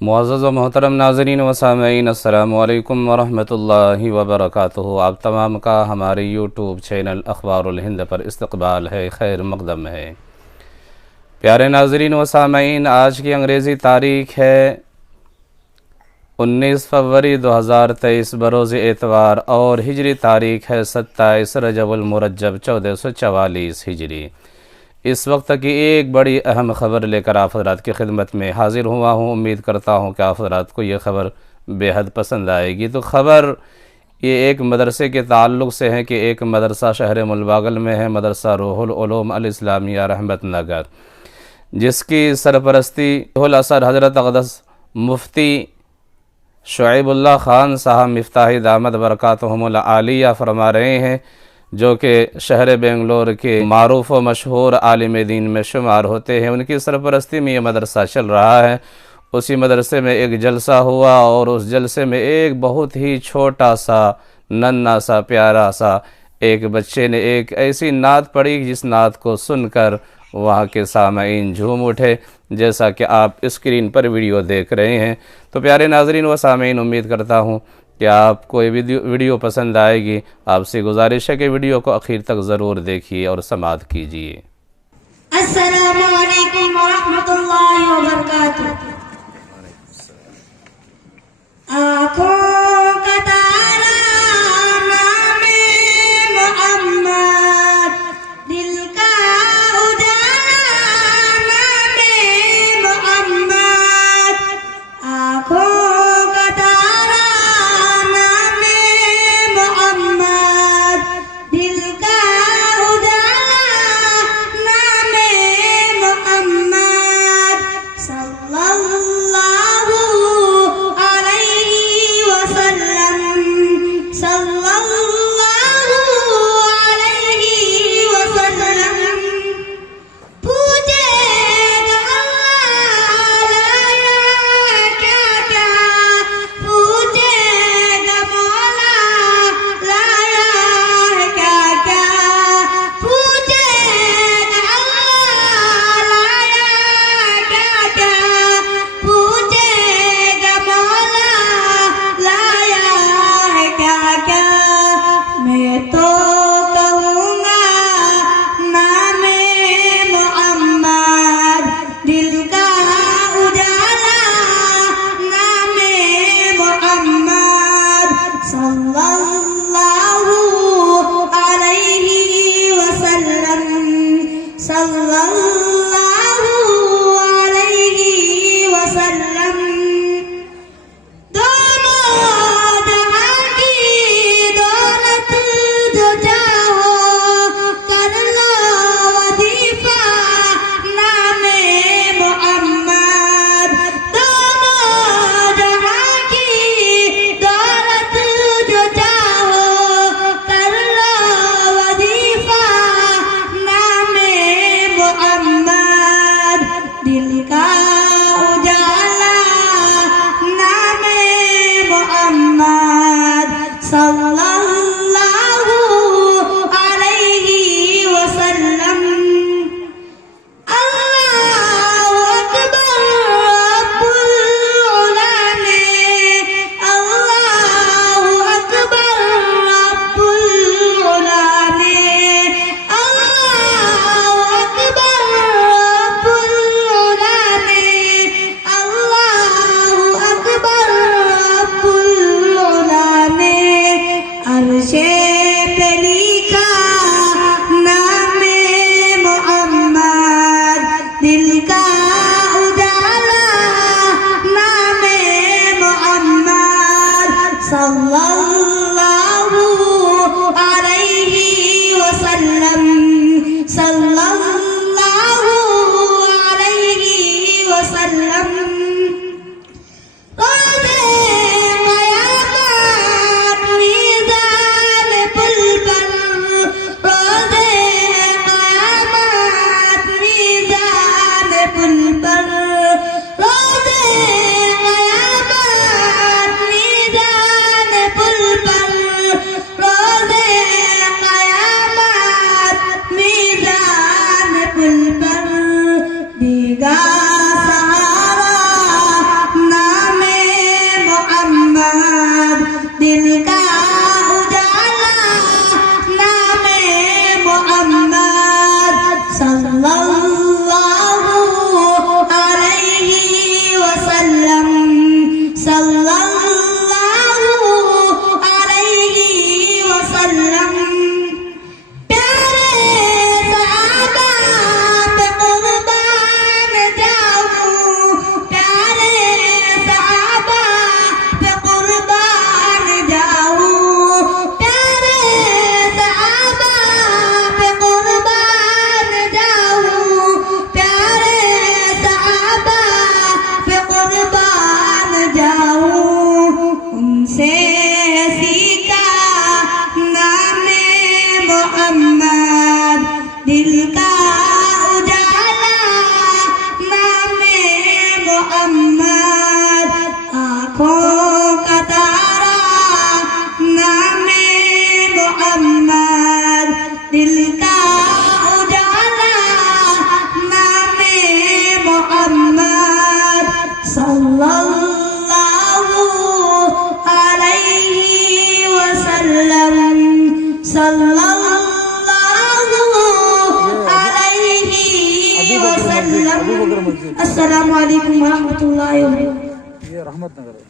मुअज़्ज़ज़ व मोहतरम नाज़रीन व सामईन, अस्सलामु अलैकुम व रहमतुल्लाहि व बरकातुहू। आप तमाम का हमारे यूट्यूब चैनल अखबारुल हिंद पर इस्तक़बाल है, खैर मक़दम है। प्यारे नाज़रीन व सामईन, आज की अंग्रेज़ी तारीख़ है 19 फरवरी 2023 बरोज़ एतवार और हिजरी तारीख़ है 27 रजबुल मुरज्जब 1444 हिजरी। इस वक्त की एक बड़ी अहम ख़बर लेकर आप हज़रात की खिदमत में हाज़िर हुआ हूँ। उम्मीद करता हूँ कि आप हज़रात को ये ख़बर बेहद पसंद आएगी। तो ख़बर ये एक मदरसे के ताल्लुक़ से है कि एक मदरसा शहर मुलबागल में है, मदरसा रूहुल उलूम अल इस्लामिया रहमत नगर, जिसकी सरपरस्ती रुहुल असर हज़रत अक़दस मुफ्ती शुएबुल्लाह ख़ान साहब मिफ्ताही दामद बरकातुहुमुल आलिया फरमा रहे हैं, जो कि शहर बेंगलोर के मारूफ़ व मशहूर आलिम दीन में शुमार होते हैं। उनकी सरपरस्ती में ये मदरसा चल रहा है। उसी मदरसे में एक जलसा हुआ और उस जलसे में एक बहुत ही छोटा सा नन्हा सा प्यारा सा एक बच्चे ने एक ऐसी नात पढ़ी जिस नात को सुनकर वहाँ के सामईन झूम उठे, जैसा कि आप स्क्रीन पर वीडियो देख रहे हैं। तो प्यारे नाज़रीन व सामईन, उम्मीद करता हूँ कि आपको ये वीडियो पसंद आएगी। आपसे गुजारिश है कि वीडियो को आखिर तक ज़रूर देखिए और समाअत कीजिए। अस्सलामु अलैकुम व रहमतुल्लाहि व बरकातुहू। आँखों का तारा नामे मोहम्मद, दिल का उजाला नामे मोहम्मद। आँखों का तारा नामे मोहम्मद, दिल का उजाला नामे मोहम्मद। सल्लल्लाहु सल्लल्लाहु अलैहि वसल्लम सल्लल्लाहु अलैहि वसल्लम। अस्सलामु अलैकुम व रहमतुल्लाहि व बरकातहू। ये रहमत नगर है।